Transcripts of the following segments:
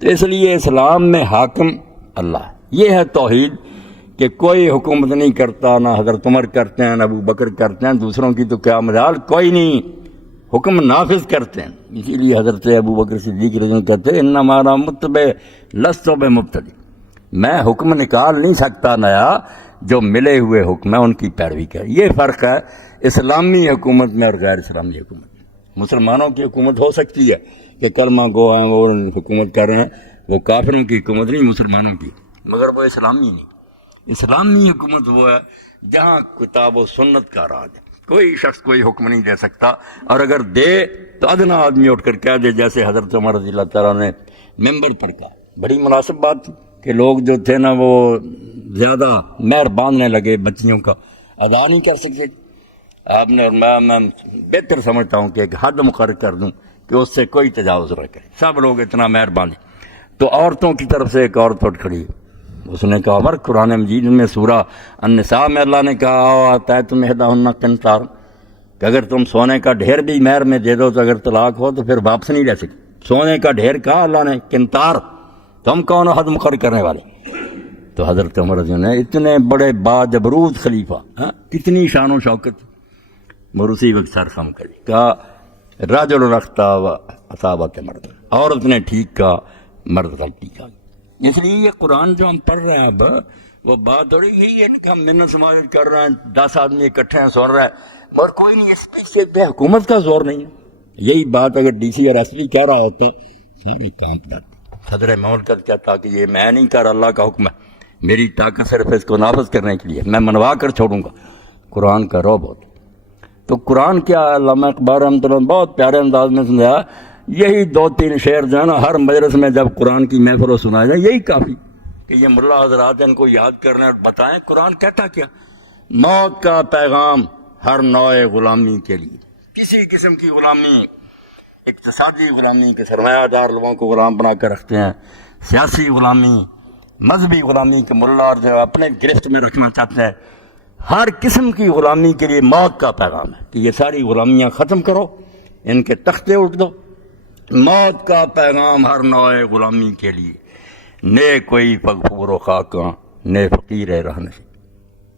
تو اس لیے اسلام میں حاکم اللہ ہے. یہ ہے توحید کہ کوئی حکومت نہیں کرتا، نہ حضرت عمر کرتے ہیں نہ ابو بکر کرتے ہیں، دوسروں کی تو کیا مجال، کوئی نہیں، حکم نافذ کرتے ہیں. اسی لیے حضرت ابو بکر صدیق رضی اللہ عنہ کہتے ہیں انما متبع لست بمبتدع، میں حکم نکال نہیں سکتا نیا، جو ملے ہوئے حکم ہے ان کی پیروی کر. یہ فرق ہے اسلامی حکومت میں اور غیر اسلامی حکومت میں. مسلمانوں کی حکومت ہو سکتی ہے کہ کلمہ گو ہیں وہ حکومت کر رہے ہیں، وہ کافروں کی حکومت نہیں، مسلمانوں کی، مگر وہ اسلامی نہیں. اسلامی حکومت وہ ہے جہاں کتاب و سنت کا راج ہے، کوئی شخص کوئی حکم نہیں دے سکتا، اور اگر دے تو ادنا آدمی اٹھ کر کہہ دے، جیسے حضرت عمر رضی اللہ تعالیٰ نے ممبر پر کہا. بڑی مناسب بات تھی کہ لوگ جو تھے نا وہ زیادہ مہر باندھنے لگے، بچیوں کا ادا نہیں کر سکتے. آپ نے، اور میں بہتر سمجھتا ہوں کہ ایک حد مقرر کر دوں کہ اس سے کوئی تجاوز نہ کرے، سب لوگ اتنا مہر باندھیں. تو عورتوں کی طرف سے ایک عورت اٹھ کھڑی، اس نے کہا عمر قرآن مجید میں سورہ النساء میں اللہ نے کہا آتا ہے تم احداہن قنطار، کہ اگر تم سونے کا ڈھیر بھی مہر میں دے دو تو اگر طلاق ہو تو پھر واپس نہیں لے سکتے. سونے کا ڈھیر کہا اللہ نے، قنطار، تم کون حد مقرر کرنے والے؟ تو حضرت عمر رضی اللہ عنہ اتنے بڑے باجبروت خلیفہ، کتنی شان و شوکت، مروسی وقت سر خم کری، کہا رجل رکھتا و اصابت مرد، عورت نے ٹھیک کہا مرد غلطی کہا. اس لیے یہ قرآن جو ہم پڑھ رہے ہیں اب، وہ بات ہو رہی یہی ہے کہ ہم منت سماج کر رہے ہیں، 10 آدمی اکٹھے ہیں سن رہے ہیں، مگر کوئی نہیں، اس پہ حکومت کا زور نہیں ہے. یہی بات اگر ڈی سی اور ایس پی کہہ رہا ہوتا سارے کانپ جاتے. صدر مملکت کہتا کہ یہ میں نہیں کر، اللہ کا حکم ہے، میری طاقت صرف اس کو نافذ کرنے کے لیے، میں منوا کر چھوڑوں گا. قرآن کا رعب ہوتا. تو قرآن کیا ہے، علامہ اقبال رحمۃ اللہ بہت پیارے انداز میں سمجھایا. یہی 2-3 شعر جو ہے نا ہر مجلس میں جب قرآن کی محفل سنایا جائے، یہی کافی کہ یہ ملا حضرات ان کو یاد کرنے اور بتائیں قرآن کہتا کیا. موت کا پیغام ہر نوع غلامی کے لیے، کسی قسم کی غلامی، اقتصادی غلامی کے سرمایہ دار لوگوں کو غلام بنا کر رکھتے ہیں، سیاسی غلامی، مذہبی غلامی کے ملا جو اپنے گرفت میں رکھنا چاہتے ہیں، ہر قسم کی غلامی کے لیے موت کا پیغام ہے کہ یہ ساری غلامیاں ختم کرو، ان کے تختے اٹھ دو. موت کا پیغام ہر نوع غلامی کے لیے، نہ کوئی فغفور و خاکاں نہ فقیر رہنے سے.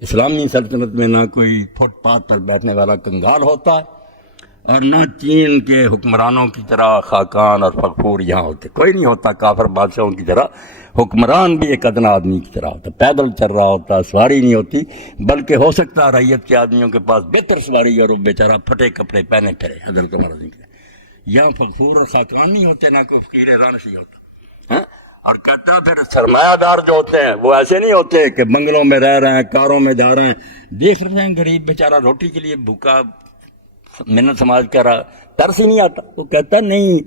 اسلامی سلطنت میں نہ کوئی فٹ پاتھ پر بیٹھنے والا کنگال ہوتا ہے، اور نہ چین کے حکمرانوں کی طرح خاکان اور فغفور یہاں ہوتے. کوئی نہیں ہوتا کافر بادشاہوں کی طرح. حکمران بھی ایک ادنا آدمی کی طرح ہوتا، پیدل چل رہا ہوتا، سواری نہیں ہوتی، بلکہ ہو سکتا ہے ریت کے آدمیوں کے پاس بہتر سواری اور وہ بیچارہ پھٹے کپڑے پہنے پھرے. حضرت عمر رضی اللہ عنہ یہاں فغفور اور خاکان نہیں ہوتے، نہ کوئی فقیر رانشی ہوتا. اور کہتا ہے پھر سرمایہ دار جو ہوتے ہیں وہ ایسے نہیں ہوتے کہ بنگلوں میں رہ رہے ہیں، کاروں میں جا رہے ہیں، دیکھ رہے ہیں غریب بیچارہ روٹی کے لیے بھوکا منت سماج کر رہا، ترس ہی نہیں آتا. وہ کہتا نہیں،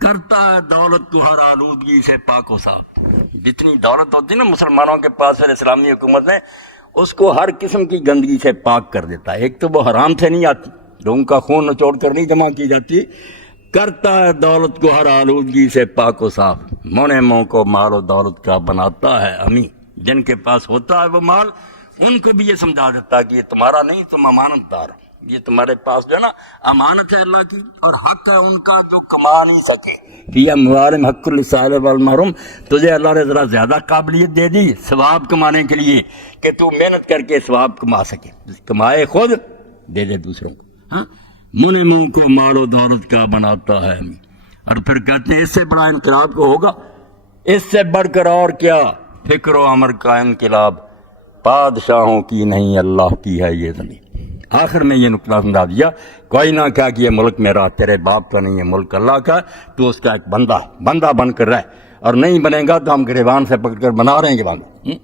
کرتا ہے دولت کو ہر آلودگی سے پاک و صاف. جتنی دولت ہوتی ہے نا مسلمانوں کے پاس پھر اسلامی حکومت میں، اس کو ہر قسم کی گندگی سے پاک کر دیتا ہے. ایک تو وہ حرام سے نہیں آتی، لوگوں کا خون نچوڑ کر نہیں جمع کی جاتی. کرتا ہے دولت کو ہر آلودگی سے پاک و صاف، منعموں کو مال و دولت کا بناتا ہے امی. جن کے پاس ہوتا ہے وہ مال، ان کو بھی یہ سمجھا دیتا ہے کہ یہ تمہارا نہیں، تم امانت دار، یہ تمہارے پاس جو ہے نا امانت ہے اللہ کی، اور حق ہے ان کا جو کما نہیں سکے. فی اموالہم حق للسائل والمحروم، تجھے اللہ نے ذرا زیادہ قابلیت دے دی ثواب کمانے کے لیے کہ تو محنت کر کے ثواب کما سکے، کمائے خود دے دے دوسروں کو. منعموں کو مال و دولت کا بناتا ہے. اور پھر کہتے ہیں اس سے بڑا انقلاب کو ہوگا، اس سے بڑھ کر اور کیا، فکر و عمر کا انقلاب بادشاہوں کی نہیں اللہ کی ہے یہ زمین. آخر میں یہ نقطہ سمجھا دیا، کوئی نہ کہا کہ یہ ملک میرا، تیرے باپ کا نہیں ہے، ملک اللہ کا، تو اس کا ایک بندہ بندہ بن کر رہ، اور نہیں بنے گا تو ہم گریبان سے پکڑ کر بنا رہے ہیں کہ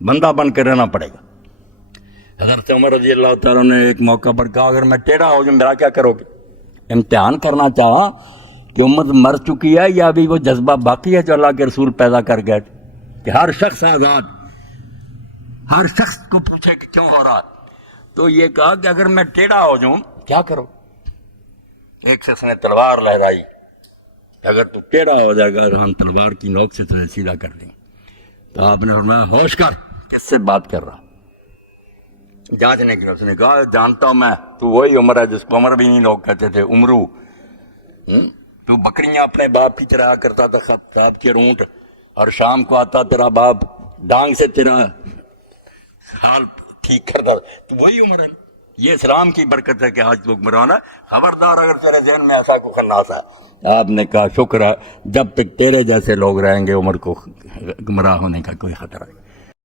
بندہ بن کر رہنا پڑے گا. حضرت عمر رضی اللہ تعالیٰ نے ایک موقع پر کہا اگر میں ٹیڑھا ہو جاؤں میرا کیا کرو گے؟ امتحان کرنا چاہا کہ امت مر چکی ہے یا ابھی وہ جذبہ باقی ہے جو اللہ کے رسول پیدا کر گئے کہ ہر شخص آزاد، ہر شخص کو پوچھے کہ کیوں ہو رہا. تو یہ کہا کہ اگر میں ٹیڑھا ہو جاؤں کیا کرو؟ ایک شخص نے تلوار لہرائی، اگر تو ٹیڑھا ہو جائے گا ہم تلوار کی نوک سے تجھے سیدھا کر دیں. تو آپ نے فرمایا ہوش کر، کس سے بات کر رہا؟ جانچنے کی اس نے کہا جانتا ہوں میں، تو وہی عمر ہے جس کو عمر بھی نہیں لوگ کہتے تھے، عمرو. تو بکریاں اپنے باپ کی چرایا کرتا تھا، خطاب کے اونٹ، اور شام کو آتا تیرا باپ ڈانگ سے تیرا حال ٹھیک کرتا تھا، تو وہی عمر ہے۔ یہ اسلام کی برکت ہے کہ آج لوگ مرانا۔ خبردار اگر تیرے ذہن میں ایسا کو کرنا تھا، آپ نے کہا شکر ہے، جب تک تیرے جیسے لوگ رہیں گے عمر کو گمراہ ہونے کا کوئی خطرہ نہیں۔